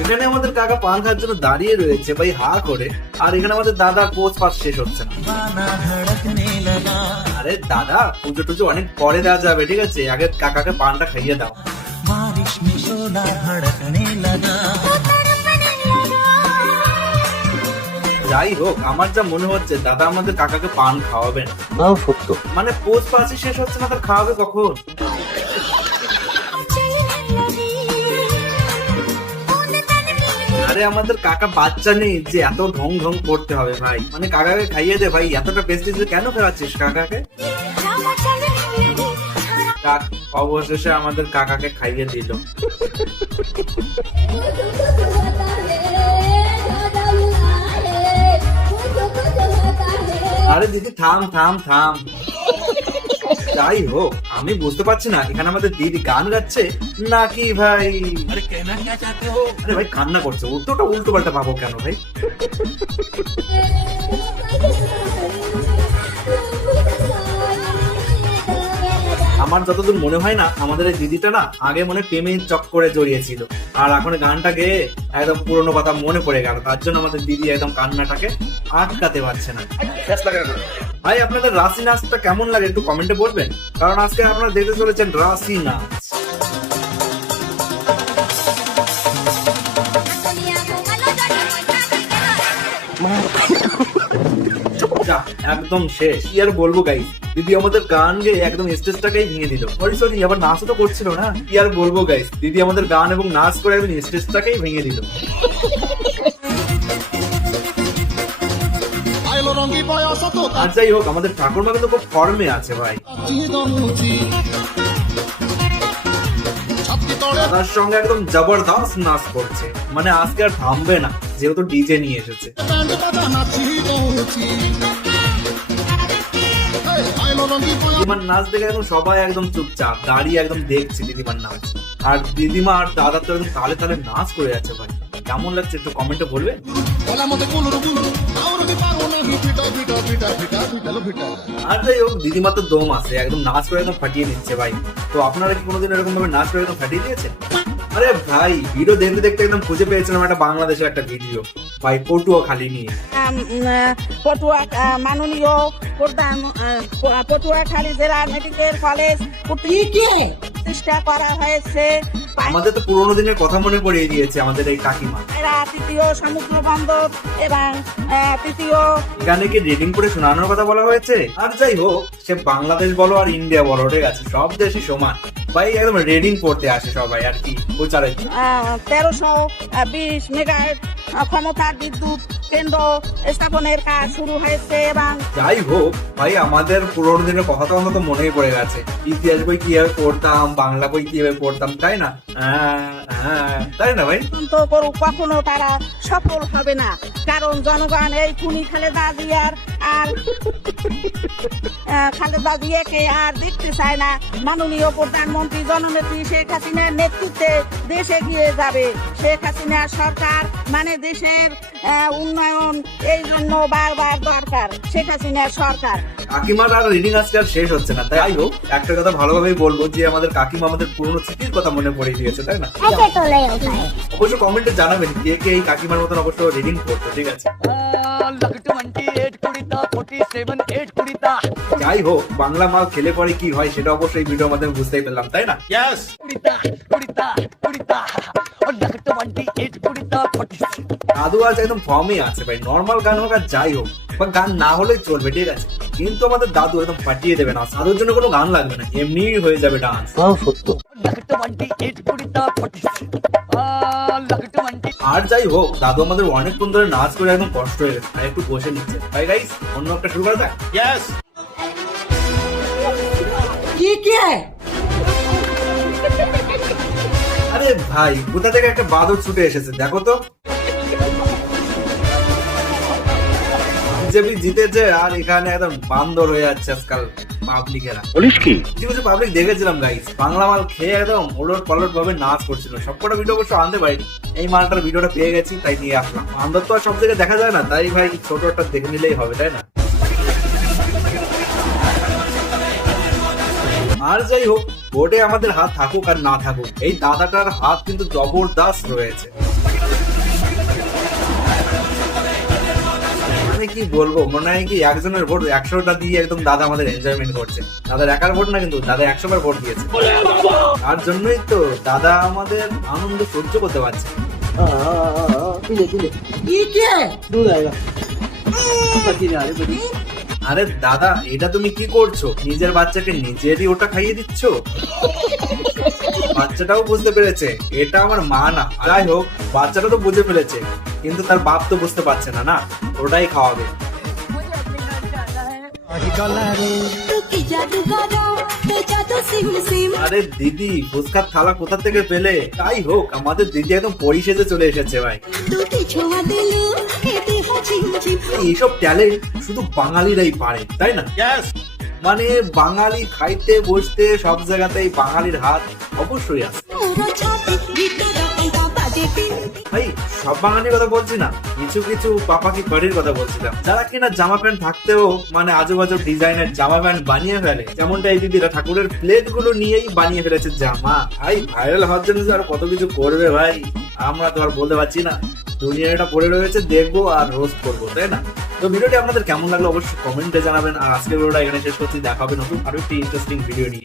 এখানে আমাদের কাকা পান খাওয়ার জন্য দাঁড়িয়ে রয়েছে ভাই হা করে, আর এখানে আমাদের দাদার পোজ পাস শেষ হচ্ছে না। আরে দাদা, পুজো টুজো অনেক পরে দেওয়া যাবে, ঠিক আছে, আগে কাকাকে পানটা খাইয়ে দাও। যাই হোক, আমার যা মনে হচ্ছে দাদা আমাদের কাকাকে পান খাওয়াবেন না। সত্য মানে পোজ পাসই শেষ হচ্ছে না, তার খাওয়াবে কখন? আরে আমাদের কাকা বাচ্চা নেই যে এত ঢং ঢং করতে হবে ভাই, মানে কাকাকে খাইয়ে দে ভাই, এতটা প্রেস্টিজ কেন ফেরাচ্ছিস কাকাকে? অবশেষে আমাদের কাকাকে খাইয়ে দিল। আরে দিদি থাম থাম থাম। যাই হোক, আমি বুঝতে পারছি না এখানে আমাদের দিদি গান গাচ্ছে নাকি ভাই। আরে কেনা কে চাতে হো? আরে ভাই কান্না করছে, উল্টোটা উল্টো পাল্টা ভাবো কেন ভাই? আমার যতদূর মনে হয় না, আমাদের এই দিদিটা না আগে মনে প্রেমের চক্করে জড়িয়েছিল, আর এখন গানটা গেয়ে একদম পুরোনো কথা মনে পড়ে গেল, তার জন্য আমাদের দিদি একদম কান্নাটাকে আটকাতে পারছে না। ভাই আপনাদের রাশি নাচটা কেমন লাগে একটু কমেন্টে বলবেন, কারণ আজকে আপনারা দেখতে চলেছেন রাশি নাচ। একদম শেষ, কি আর বলবো গাইস, দিদি আমাদের গান গেয়ে একদম স্টেজটাকেই ভেঙে দিল। সরি আবার নাচও তো করছিল না, কি আর বলবো গাইস, দিদি আমাদের গান এবং নাচ করে একদম স্টেজটাকেই ভেঙে দিল। আর যাই হোক, আমাদের ঠাকুরমা কিন্তু খুব ফর্মে আছে ভাই, তার সঙ্গে একদম জবরদস্ত নাচ করছে, মানে আজকে আর থামবে না যেহেতু ডিজে নিয়ে এসেছে। দিদিমার নাচ দেখে একদম সবাই একদম চুপচাপ দাঁড়িয়ে একদম দেখছি দিদিমার নাচ, আর দিদিমা আর দাদা তো একদম তালে তালে নাচ করে যাচ্ছে ভাই, কেমন লাগছে একটু কমেন্টে বলবে। আর যাই হোক, দিদিমা তো দম আছে, একদম নাচ করে একদম ফাটিয়ে দিচ্ছে ভাই। তো আপনারা কি কোনোদিন এরকম ভাবে নাচ করে একদম ফাটিয়ে দিয়েছেন? আরে ভাই ভিডিও দেখতে দেখতে একদম খুঁজে পেয়েছিলাম একটা বাংলাদেশের একটা ভিডিও ভাই, পটুয়াখালী নিয়ে। মাননীয় প্রধান পটুয়াখালী জেলা মেডিকেল কলেজ প্রতিষ্ঠা করা হয়েছে। আমাদের তো পুরোনো দিনের কথা মনে পড়িয়ে দিয়েছে আমাদের এই কাকিমা। এরা তৃতীয় সমুদ্র বন্দর এবং তৃতীয় এখানে কি রেটিং করে শোনানোর কথা বলা হয়েছে। আর যাই হোক, সে বাংলাদেশ বলো আর ইন্ডিয়া বলো, ঠিক আছে, সব দেশই সমান ভাই, একদম রেডিং করতে আসে সবাই আর কি প্রচারে। 1320 মেগাওয়াট ক্ষমতার বিদ্যুৎ কেন্দ্র স্থাপনের কাজ শুরু হয়েছে। এবং যাই হোক ভাই, আমাদের পুরোনো দিনের কথা তো অন্তত মনেই পড়ে গেছে, ইতিহাস বই কিভাবে পড়তাম, বাংলা বই কিভাবে পড়তাম, তাই না? তাই না ভাই? তো কখনো তারা সফল হবে না, কারণ জনগণ এই খুনি খালেদা জিয়ার আর খালেদা জিয়াকে আর দেখতে চায় না। মাননীয় প্রধানমন্ত্রী জননেত্রী শেখ হাসিনার নেতৃত্বে দেশ এগিয়ে যাবে। শেখ হাসিনার সরকার মানে দেশের উন্নয়ন, এই জন্য বারবার দরকার শেখ হাসিনার সরকার। কাকিমার আর রিডিং আজকে আর শেষ হচ্ছে না, তাই হোক একটা কথা ভালোভাবেই বলবো যে আমাদের কাকিমা আমাদের পুরনো স্মৃতির কথা মনে পড়ে দিয়েছে, তাই না? অবশ্য কমেন্টে জানাবেন কে কে এই কাকিমার মতন অবশ্য রিডিং করতো, ঠিক আছে? যাই হোক, বাংলা মাল খেলে পরে কি হয় সেটা অবশ্যই এই ভিডিওর মাধ্যমে বুঝতেই পারলাম, তাই না? দাদু আজ একদম ফর্মে আছে ভাই, নর্মাল গান হোক আর যাই হোক, বা গান না হলেই চলবে, ঠিক আছে, কিন্তু আমাদের দাদু একদম ফাটিয়ে দেবে না, দাদুর জন্য কোনো গান লাগবে না, এমনি হয়ে যাবে ডান্স। সত্য। আর যাই হোক, দাদু আমাদের অনেকক্ষণ ধরে নাচ করে একদম কষ্ট হয়ে গেছে, তাই একটু বসে নিচ্ছে। তাই গাইস, অন্য একটা শুরু করা যাক। আরে ভাই, কোথা থেকে একটা বাদর ছুটে এসেছে দেখো তো। বিজেপি জিতেছে আর এখানে একদম বান্দর হয়ে যাচ্ছে আজকাল পাবলিকেরা। বলিস কি? কিছু পাবলিক দেখেছিলাম গাইস, বাংলা মাল খেয়ে একদম ওলট পালট ভাবে নাচ করছিল। সবকটা ভিডিও অবশ্য আনতে পারি, এই মালটার ভিডিওটা পেয়ে গেছি তাই নিয়ে আসলাম। বান্দর তো আর সব জায়গায় দেখা যায় না, তাই ভাই ছোট একটা দেখে নিলেই হবে, তাই না? আর যাই হোক, বোর্ডে আমাদের হাত থাকুক আর না থাকুক, এই দাদাটার হাত কিন্তু জবরদস্ত রয়েছে। মানে কি বলবো, মনে হয় কি একজনের ভোট 100টা দিয়ে একদম দাদা আমাদের এনজয়মেন্ট করছে। দাদার একার ভোট না, কিন্তু দাদা 100 বার ভোট দিয়েছে। তার জন্যই তো দাদা আমাদের আনন্দ সহ্য করতে পারছে। আরে দাদা, এটা তুমি কি করছো? নিজের বাচ্চাকে নিজেরই ওটা খাইয়ে দিচ্ছ। বাচ্চাটাও বুঝতে পেরেছে এটা আমার মা না। যাই হোক, বাচ্চাটা তো বুঝে ফেলেছে, কিন্তু তার বাপ তো বুঝতে পারছে না, না ওটাই খাওয়াবে। আরে দিদি, ফুচকার থালা কোথা থেকে পেলে? যাই হোক, আমাদের দিদি একদম পরিষেজে চলে এসেছে ভাই। এইসব ট্যালেন্ট শুধু বাঙালিরাই পারে, তাই না? মানে বাঙালি খাইতে বসতে সব জায়গাতেই বাঙালির হাত অবশ্যই আছে। ভাই, সব বাঙালির কথা বলছি না, কিছু কিছু পাপাকি বাড়ির কথা বলছিলাম, যারা কিনা জামা প্যান্ট থাকতেও মানে আজুবাজু ডিজাইনের জামা প্যান্ট বানিয়ে ফেলে। যেমনটা এই দিদিরা ঠাকুরের প্লেট গুলো নিয়েই বানিয়ে ফেলেছে জামা। ভাই, ভাইরাল হওয়ার জন্য আর কত কিছু করবে ভাই, আমরা তো আর বলতে পারছি না। দুনিয়াটা পড়ে রয়েছে, দেখবো আর রোস্ট করবো, তাই না? তো ভিডিওটি আপনাদের কেমন লাগলো অবশ্যই কমেন্টে জানাবেন। আর আজকের ভিডিওটা এখানে শেষ করছি, দেখা হবে নতুন আরো একটি ইন্টারেস্টিং ভিডিও নিয়ে।